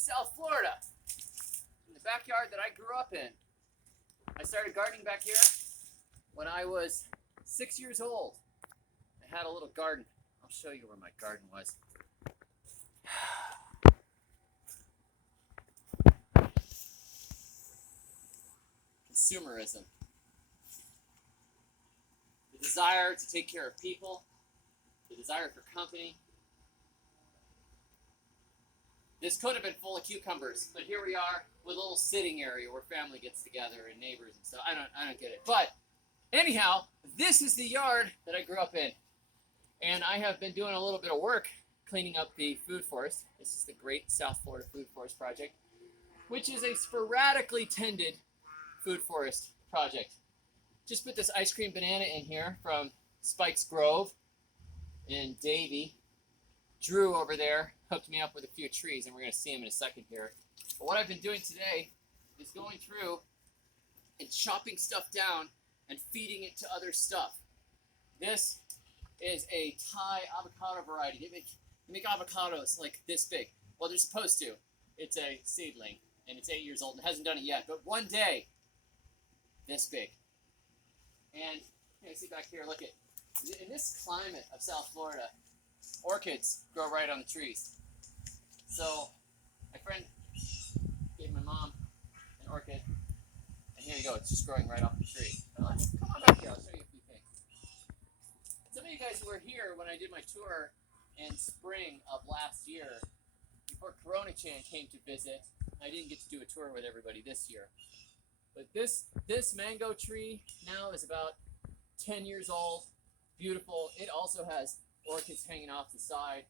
South Florida, in the backyard that I grew up in. I started gardening back here when I was 6 years old. I had a little garden. I'll show you where my garden was. Consumerism. The desire to take care of people. The desire for company. This could have been full of cucumbers, but here we are with a little sitting area where family gets together and neighbors and stuff. I don't get it. But anyhow, this is the yard that I grew up in. And I have been doing a little bit of work cleaning up the food forest. This is the Great South Florida Food Forest Project, which is a sporadically tended food forest project. Just put this ice cream banana in here from Spike's Grove in Davie. Drew over there hooked me up with a few trees, and we're going to see him in a second here. But what I've been doing today is going through and chopping stuff down and feeding it to other stuff. This is a Thai avocado variety. They make avocados like this big. Well, they're supposed to. It's a seedling, and it's 8 years old and hasn't done it yet. But one day, this big. And you see back here, look at, in this climate of South Florida, orchids grow right on the trees. So my friend gave my mom an orchid, and here you go, it's just growing right off the tree. Come on back here, I'll show you a few things. Some of you guys were here when I did my tour in spring of last year, before Corona-chan came to visit. I didn't get to do a tour with everybody this year. But this mango tree now is about 10 years old, beautiful. It also has orchids hanging off the side.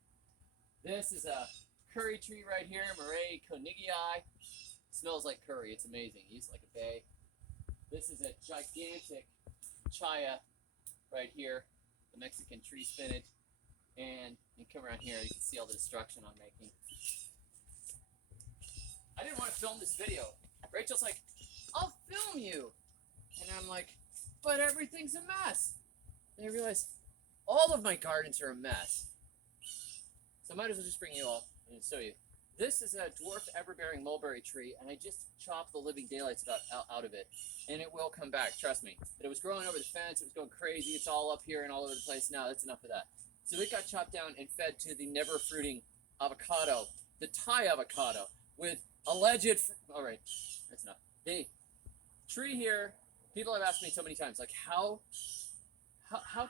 This is a curry tree right here, Murray Conigii. Smells like curry, it's amazing. He's like a bay. This is a gigantic chaya right here, the Mexican tree spinach. And you come around here, you can see all the destruction I'm making. I didn't want to film this video. Rachel's like, I'll film you. And I'm like, but everything's a mess. And I realized all of my gardens are a mess. So I might as well just bring you all and show you. This is a dwarf ever-bearing mulberry tree, and I just chopped the living daylights out of it. And it will come back, trust me. But it was growing over the fence, it was going crazy, it's all up here and all over the place. Now that's enough of that. So it got chopped down and fed to the never-fruiting avocado, the Thai avocado, with alleged, all right, that's enough. The tree here, people have asked me so many times, like, how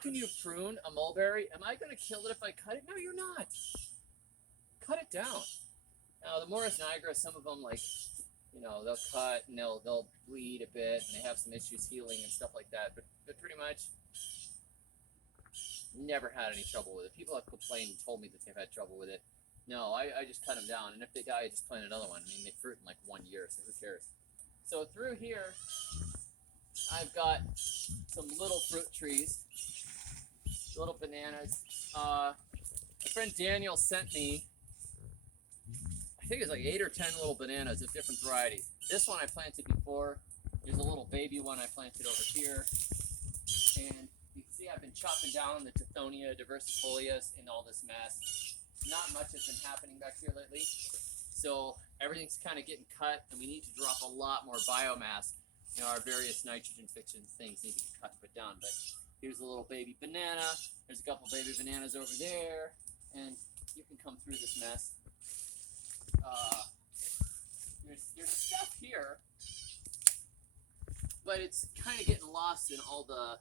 can you prune a mulberry? Am I going to kill it if I cut it? No, you're not. Cut it down. Now, the Morris Niagara, some of them, like, you know, they'll cut and they'll bleed a bit, and they have some issues healing and stuff like that. But pretty much, never had any trouble with it. People have complained and told me that they've had trouble with it. No, I just cut them down, and if they die, I just plant another one. I mean, they fruit in like 1 year, so who cares? So through here, I've got some little fruit trees, little bananas. My friend Daniel sent me, I think it's like 8 or 10 little bananas of different varieties. This one I planted before. There's a little baby one I planted over here. And you can see I've been chopping down the Tithonia diversifolias in all this mess. Not much has been happening back here lately. So everything's kind of getting cut, and we need to drop a lot more biomass. You know, our various nitrogen fixing things need to be cut and put down. But here's a little baby banana. There's a couple baby bananas over there. And you can come through this mess. There's stuff here, but it's kind of getting lost in all the,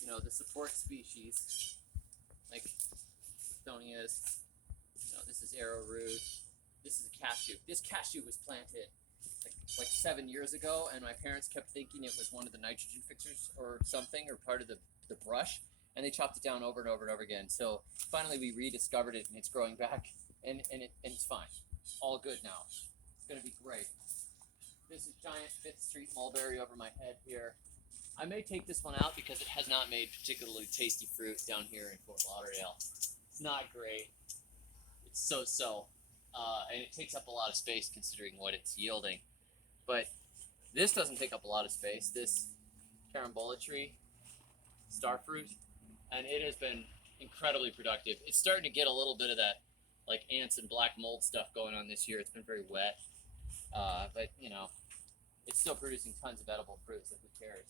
you know, the support species, like Thonias. You know, this is arrowroot. This is a cashew. This cashew was planted like 7 years ago, and my parents kept thinking it was one of the nitrogen fixers or something, or part of the brush, and they chopped it down over and over and over again. So finally we rediscovered it, and it's growing back, and it's fine. All good now. It's going to be great. This is giant 5th Street mulberry over my head here. I may take this one out because it has not made particularly tasty fruit down here in Fort Lauderdale. It's not great. It's so-so. And it takes up a lot of space considering what it's yielding. But this doesn't take up a lot of space. This Carambola tree, Starfruit, and it has been incredibly productive. It's starting to get a little bit of that like ants and black mold stuff going on this year. It's been very wet, but you know, it's still producing tons of edible fruit, so who cares?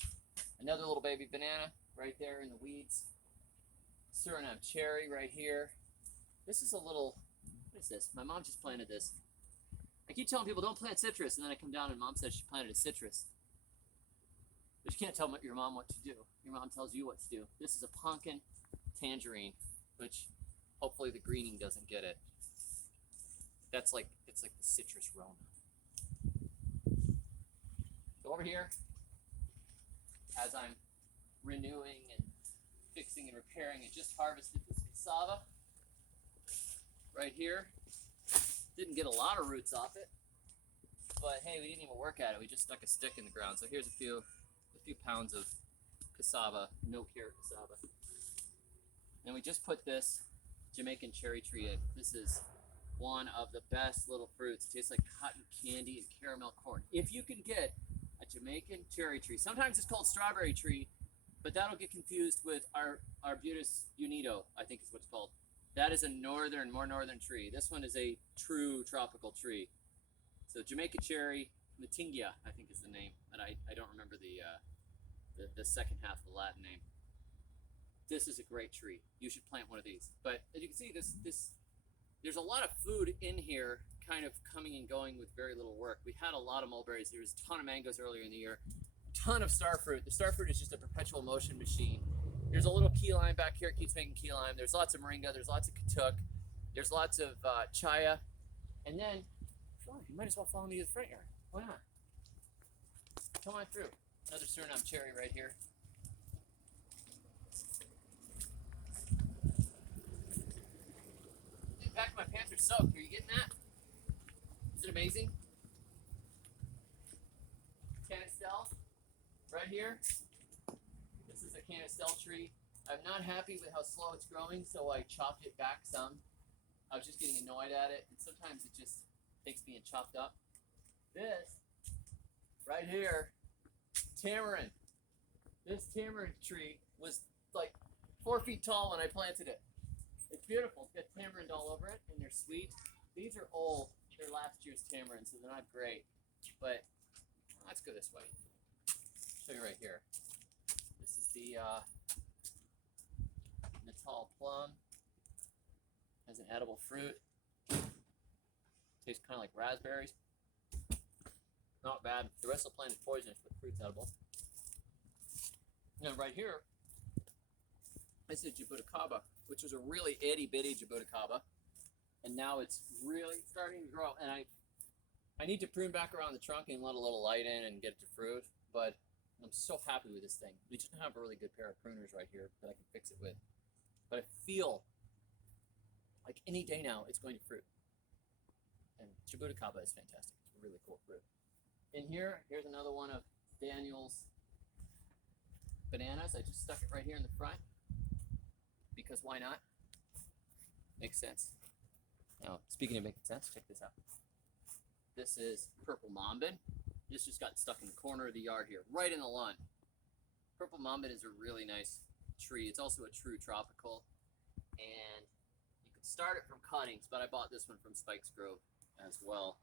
Another little baby banana right there in the weeds. Suriname cherry right here. This is a little, what is this? My mom just planted this. I keep telling people don't plant citrus, and then I come down and mom says she planted a citrus. But you can't tell your mom what to do. Your mom tells you what to do. This is a pumpkin tangerine, which hopefully the greening doesn't get it. That's like, it's like the citrus Rona. So over here, as I'm renewing and fixing and repairing, I just harvested this cassava right here. Didn't get a lot of roots off it, but hey, we didn't even work at it. We just stuck a stick in the ground. So here's a few pounds of cassava, no carrot cassava. And we just put this Jamaican cherry tree in. This is one of the best little fruits. It tastes like cotton candy and caramel corn. If you can get a Jamaican cherry tree, sometimes it's called strawberry tree, but that'll get confused with Arbutus unido, I think is what it's called. That is a more northern tree. This one is a true tropical tree. So Jamaican cherry, Matingia, I think is the name, and I don't remember the second half of the Latin name. This is a great tree. You should plant one of these. But as you can see, there's a lot of food in here kind of coming and going with very little work. We had a lot of mulberries. There was a ton of mangoes earlier in the year. A ton of starfruit. The starfruit is just a perpetual motion machine. There's a little key lime back here. It keeps making key lime. There's lots of moringa. There's lots of katuk. There's lots of chaya. And then, sure, you might as well follow me to the front yard. Why not? Come on through. Another Suriname cherry right here. The back of my pants are soaked. Are you getting that? Is it amazing? Canistel, right here. This is a Canistel tree. I'm not happy with how slow it's growing, so I chopped it back some. I was just getting annoyed at it, and sometimes it just takes being chopped up. This, right here, tamarind. This tamarind tree was like 4 feet tall when I planted it. It's beautiful. It's got tamarind all over it, and they're sweet. These are old. They're last year's tamarind, so they're not great. But let's go this way. Show you right here. This is the Natal plum. Has an edible fruit. Tastes kind of like raspberries. Not bad. The rest of the plant is poisonous, but the fruit's edible. And right here, this is jabuticaba, which was a really itty bitty jabuticaba, and now it's really starting to grow. And I need to prune back around the trunk and let a little light in and get it to fruit, but I'm so happy with this thing. We just have a really good pair of pruners right here that I can fix it with. But I feel like any day now it's going to fruit. And jabuticaba is fantastic. It's a really cool fruit. In here, here's another one of Daniel's bananas. I just stuck it right here in the front because why not? Makes sense. Now, speaking of making sense, check this out. This is purple mambin. This just got stuck in the corner of the yard here, right in the lawn. Purple mambin is a really nice tree. It's also a true tropical, and you could start it from cuttings, but I bought this one from Spikes Grove as well,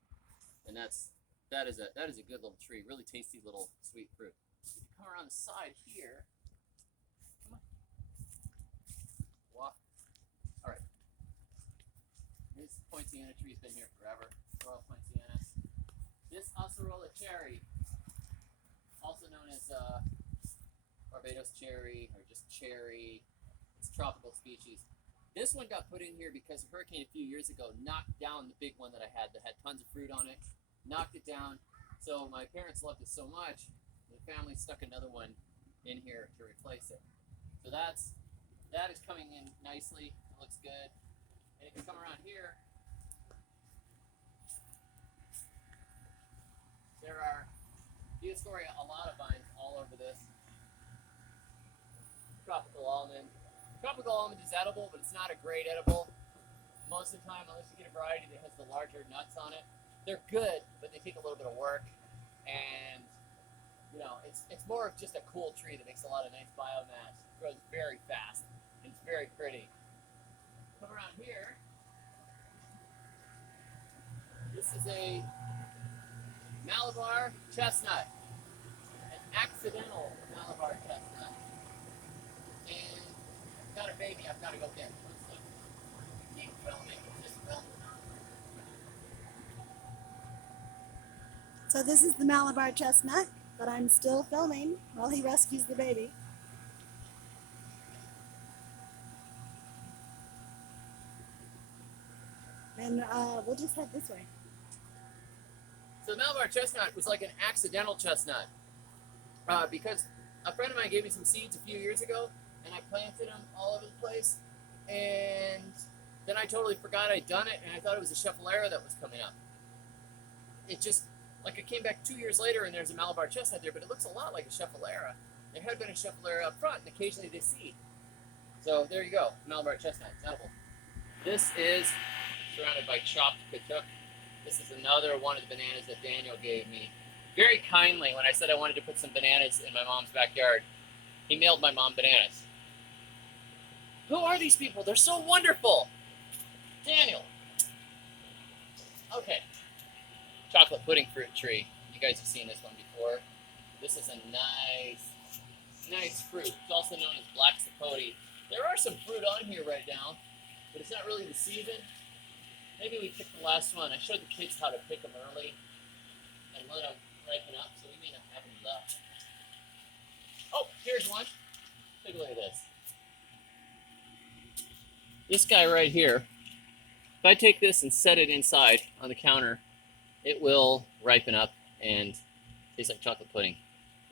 and that is a good little tree. Really tasty little sweet fruit. If you come around the side here, come on, walk. All right. This Poinciana tree has been here forever. Royal Poinciana. This Acerola cherry, also known as Barbados Cherry or just cherry, it's a tropical species. This one got put in here because a hurricane a few years ago knocked down the big one that had tons of fruit on it, knocked it down. So my parents loved it so much, the family stuck another one in here to replace it. So that is coming in nicely. It looks good. And if you come around here, there are Dioscorea alata vines all over this. Tropical almond. Tropical almond is edible, but it's not a great edible. Most of the time, unless you get a variety that has the larger nuts on it, they're good, but they take a little bit of work. And you know, it's more of just a cool tree that makes a lot of nice biomass. It grows very fast, and it's very pretty. Come around here. This is a Malabar Chestnut, an accidental Malabar Chestnut. And I've got a baby I've got to go get. So keep filming, just film. So this is the Malabar Chestnut that I'm still filming while he rescues the baby. And we'll just head this way. So the Malabar Chestnut was like an accidental chestnut because a friend of mine gave me some seeds a few years ago, and I planted them all over the place, and then I totally forgot I'd done it, and I thought it was a Cheffalera that was coming up. It just, like, I came back 2 years later, and there's a Malabar Chestnut there, but it looks a lot like a Cheffalera. There had been a Cheffalera up front, and occasionally they seed. So there you go, Malabar Chestnut, it's edible. This is surrounded by chopped katuk. This is another one of the bananas that Daniel gave me. Very kindly, when I said I wanted to put some bananas in my mom's backyard, he mailed my mom bananas. Who are these people? They're so wonderful. Daniel. Okay. Chocolate pudding fruit tree. You guys have seen this one before. This is a nice fruit. It's also known as black sapote. There are some fruit on here right now, but it's not really the season. Maybe we picked the last one. I showed the kids how to pick them early and let them ripen up, so we may not have them left. Oh, here's one. Take a look at this. This guy right here, if I take this and set it inside on the counter, it will ripen up and taste like chocolate pudding.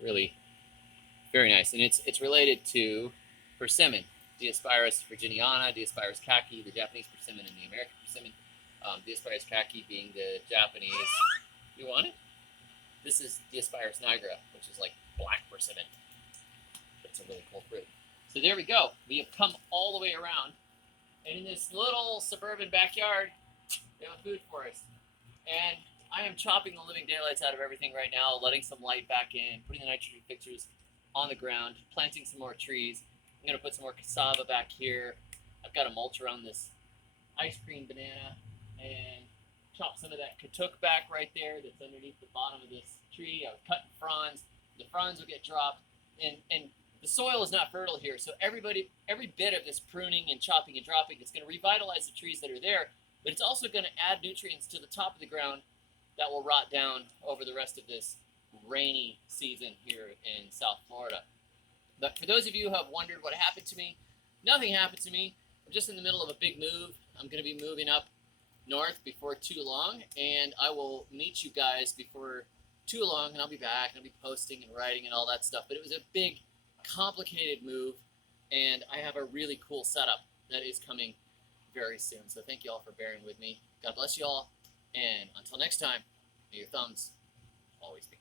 Really very nice. And it's related to persimmon, Diospyros virginiana, Diospyros kaki, the Japanese persimmon, and the American persimmon. Diospyros kaki being the Japanese. You want it? This is Diospyros nigra, which is like black persimmon. It's a really cool fruit. So there we go. We have come all the way around. And in this little suburban backyard, they have food for us. And I am chopping the living daylights out of everything right now, letting some light back in, putting the nitrogen fixtures on the ground, planting some more trees. I'm going to put some more cassava back here. I've got a mulch around this ice cream banana and chop some of that katuk back right there that's underneath the bottom of this tree. I was cutting fronds. The fronds will get dropped. And the soil is not fertile here, so every bit of this pruning and chopping and dropping is going to revitalize the trees that are there, but it's also going to add nutrients to the top of the ground that will rot down over the rest of this rainy season here in South Florida. But for those of you who have wondered what happened to me, nothing happened to me. I'm just in the middle of a big move. I'm going to be moving up north before too long, and I will meet you guys before too long, and I'll be back, and I'll be posting and writing and all that stuff. But it was a big, complicated move, and I have a really cool setup that is coming very soon. So thank you all for bearing with me. God bless you all, and until next time, may your thumbs always be